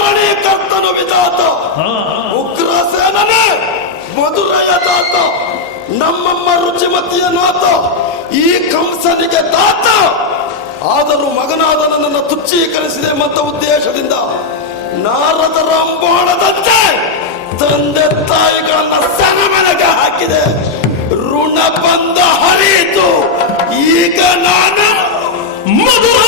ಧರಣೀಕರ್ತನು ವಿಧಾತ, ಉಗ್ರಸೇನನೇ ಮಧುರೆಯ ದಾತ, ನಮ್ಮಮ್ಮ ರುಚಿಮತಿಯ ನಾಥ, ಈ ಕಂಸನಿಗೆ ದಾತ. ಆದರೂ ಮಗನಾದ ನನ್ನನ್ನು ತುಚ್ಛೀಕರಿಸಿದೆ ಮತ್ತ ಉದ್ದೇಶದಿಂದ ನಾರದರ ಅಂಬಾಣದಂತೆ ತಂದೆ ತಾಯಿಗಳನ್ನ ಸೆರೆಮನೆಗೆ ಹಾಕಿದೆ. ಋಣ ಬಂದ ಹರಿಯಿತು. ಈಗ ನಾನು ಮಧುರ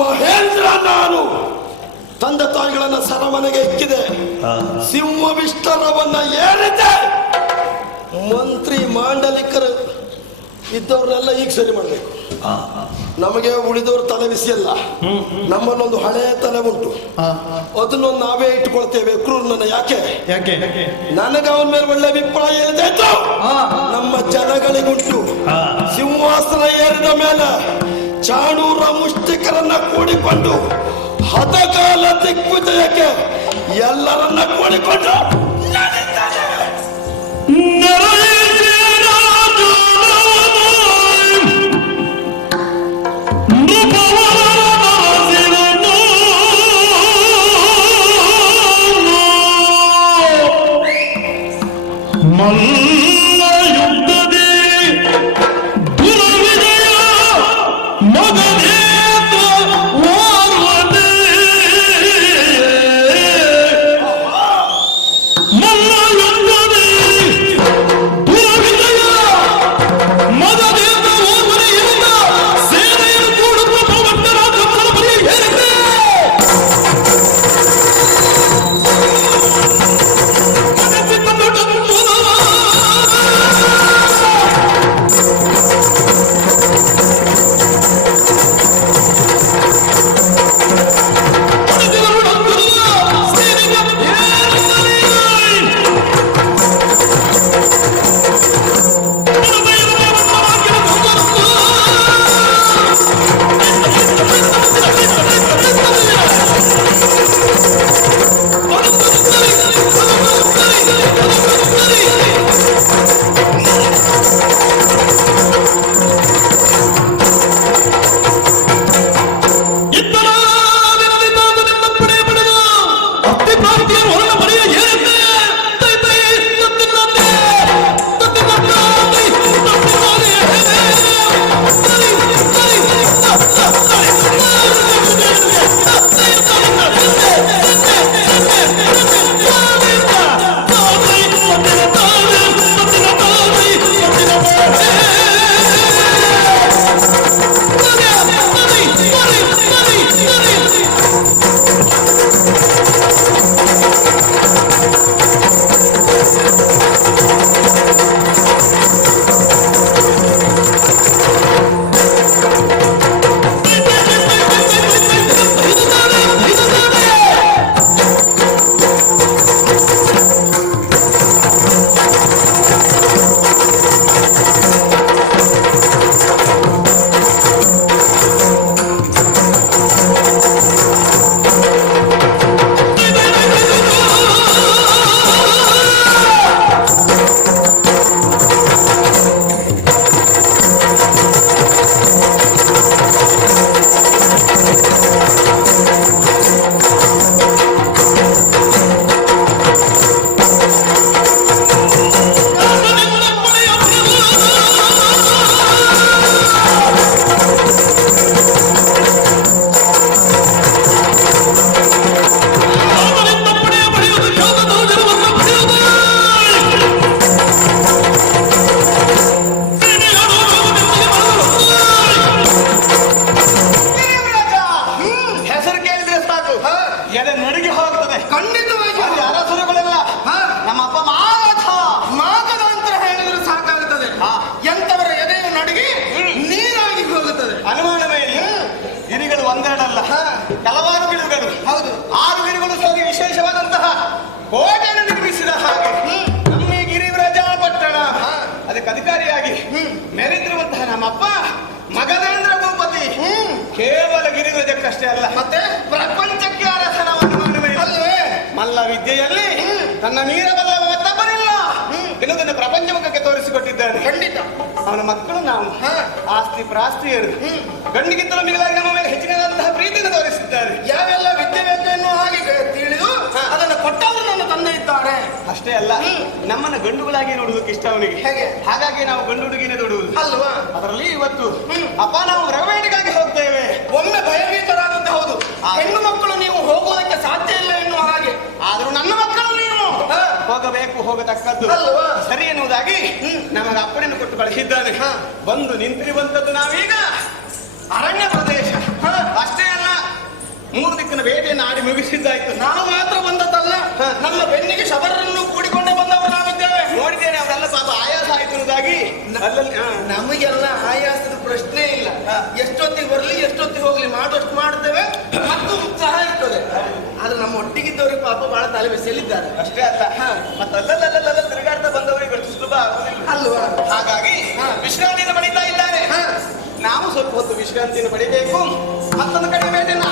ಮಹೇಂದ್ರ ನಾನು ತಂದೆ ತಾಯಿಗಳನ್ನ ಸರಮನೆಗೆ ಇಕ್ಕಿದೆ. ಸಿಂಹವಿಷ್ಟರವನ್ನ ಏರಿದೆ. ಮಂತ್ರಿ ಮಾಂಡಲಿಕರು ಇದ್ದವ್ರನ್ನೆಲ್ಲ ಈಗ ಸರಿ ಮಾಡ್ಬೇಕು. ನಮಗೆ ಉಳಿದವ್ರ ತಲೆ ಬಿಸಿಯಲ್ಲ, ನಮ್ಮಲ್ಲೊಂದು ಹಳೆಯ ತಲೆ ಉಂಟು, ಅದನ್ನೊಂದು ನಾವೇ ಇಟ್ಕೊಳ್ತೇವೆ. ಕ್ರೂರ್ನ ಯಾಕೆ ನನಗೆ ಅವನ ಮೇಲೆ ಒಳ್ಳೆ ಅಭಿಪ್ರಾಯ ಹೇಳಿದಾಯ್ತು. ನಮ್ಮ ಜನಗಳಿಗುಂಟು. ಸಿಂಹಾಸನ ಏರಿದ ಮೇಲೆ ಚಾಣೂರ ಮುಷ್ಟಿಕರನ್ನ ಕೂಡಿಕೊಂಡು ಹದಕಾಲ ದಿಗ್ವಿಜಯಕ್ಕೆ ಎಲ್ಲರನ್ನ ಕೂಡಿಕೊಂಡು ಮೆರೆಯಾಗಿ ಮೆರೆದಿರುವಂತಹ ನಮ್ಮಪ್ಪ ಮಗನೇಂದ್ರ ಭೂಪತಿ ಕೇವಲ ಗಿರಿಧ್ವಜಕ್ಕಷ್ಟೇ ಅಲ್ಲ, ಮತ್ತೆ ಪ್ರಪಂಚಕ್ಕೆ ಅರಸನವನ್ನು ಅಲ್ವೇ ಮಲ್ಲ ವಿದ್ಯೆಯಲ್ಲಿ ತನ್ನ ನೀರಬಲ್ಲ ಮತ್ತೊಬ್ಬನಿಲ್ಲ ಎನ್ನುವುದನ್ನು ಪ್ರಪಂಚ ಮುಖಕ್ಕೆ ತೋರಿಸಿಕೊಟ್ಟಿದ್ದಾನೆ. ಖಂಡಿತ ಅವನ ಮಕ್ಕಳು ನಾವು ಆಸ್ತಿ ಪ್ರಾಸ್ತಿಯರು ಗಂಡಿಗಿಂತಲೂ ಮಿಗಿಲಾಗಿ ನಮ್ಮ ಮೇಲೆ ಹೆಚ್ಚಿನದಂತಹ ಪ್ರೀತಿಯನ್ನು ತೋರಿಸಿದ್ದಾರೆ. ಯಾವೆಲ್ಲ ವಿದ್ಯೆ ಬೇಕು ಎನ್ನುವ ಹಾಗೆ ತಿಳಿದು ಅದನ್ನು ಕೊಟ್ಟವರು ನನ್ನ ತಂದೆ ಇದ್ದಾರೆ. ಅಷ್ಟೇ ಅಲ್ಲ, ನಮ್ಮನ್ನ ಗಂಡುಗಳಾಗಿ ನೋಡುವುದಕ್ಕೆ ಇಷ್ಟ ಅವನಿಗೆ. ಹೇಗೆ? ಹಾಗಾಗಿ ನಾವು ಗಂಡು ಹುಡುಗಿನೇ ನೋಡುವುದು ಅಲ್ವಾ? ಅದರಲ್ಲಿ ಇವತ್ತು ಅಪ್ಪ ನಾವು ರಗಬೇಡಿಗಾಗಿ ಹೋಗ್ತೇವೆ. ಒಮ್ಮೆ ಭಯಭೀತರಾದಂತೆ ಹೌದು, ಹೆಣ್ಣು ಮಕ್ಕಳು ನೀವು ಹೋಗುವುದಕ್ಕೆ ಸಾಧ್ಯ ಇಲ್ಲ ಎನ್ನುವ ಹಾಗೆ, ಆದ್ರೂ ನನ್ನ ಮಕ್ಕಳು ನೀವು ಹೋಗಬೇಕು, ಹೋಗತಕ್ಕದ್ದು ಅಲ್ವಾ? ಸರಿ ಎನ್ನುವುದಾಗಿ ನಮಗೆ ಅಪ್ಪಣೆಯನ್ನು ಕೊಟ್ಟು ಕಳಿಸಿದ್ದಾನೆ. ಬಂದು ನಿಂತಿರುವಂತದ್ದು ನಾವೀಗ ಅರಣ್ಯ ಪ್ರದೇಶ. ಅಷ್ಟೇ ಅಲ್ಲ, 3 ದಿಕ್ಕಿನ ಬೇಟೆಯನ್ನು ಆಡಿ ಮುಗಿಸಿದ್ದಾಯ್ತು. ನಾವು ಮಾತ್ರ ಬಂದದ್ದಲ್ಲ, ನಮ್ಮ ಬೆನ್ನಿಗೆ ಶಬರನ್ನು ಕೂಡಿಕೊಂಡೇ ಬಂದವರು ನಾವಿದ್ದೇವೆ. ನೋಡಿದ್ದೇನೆ, ಅವರೆಲ್ಲ ಪಾಪ ಆಯಾಸ ಆಯ್ತು ಅನ್ನೋದಾಗಿ ಅಲ್ಲಲ್ಲಿ ನಮಗೆಲ್ಲ ಆಯಾಸದ ಪ್ರಶ್ನೆ ಇಲ್ಲ. ಎಷ್ಟೊತ್ತಿಗೆ ಬರಲಿ ಎಷ್ಟೊತ್ತಿಗೆ ಹೋಗ್ಲಿ ಮಾಡುವಷ್ಟು ಮಾಡ್ತೇವೆ ಮತ್ತು ಉತ್ಸಾಹ ಇರ್ತದೆ. ಆದ್ರೆ ನಮ್ಮ ಒಟ್ಟಿಗಿದ್ದವರಿಗೆ ಪಾಪ ಬಹಳ ತಲೆ ಬಿಸಿಲಿದ್ದಾರೆ. ಅಷ್ಟೇ ಅಲ್ಲ, ಮತ್ತೆ ಅಲ್ಲಲ್ಲ ತಿರುಗಾಡ್ತಾ ಬಂದವರಿಗೆ ಅಷ್ಟು ಸುಲಭ ಆಗುದಿಲ್ಲ ಅಲ್ವಾ? ಹಾಗಾಗಿ ವಿಶ್ರಾಂತಿಯನ್ನು ಪಡಿತಾ ಇದ್ದಾರೆ. ನಾವು ಸ್ವಲ್ಪ ಹೊತ್ತು ವಿಶ್ರಾಂತಿಯನ್ನು ಪಡಿಬೇಕು. ಮತ್ತೊಂದು ಕಡೆ ಬೇಟೆಯನ್ನು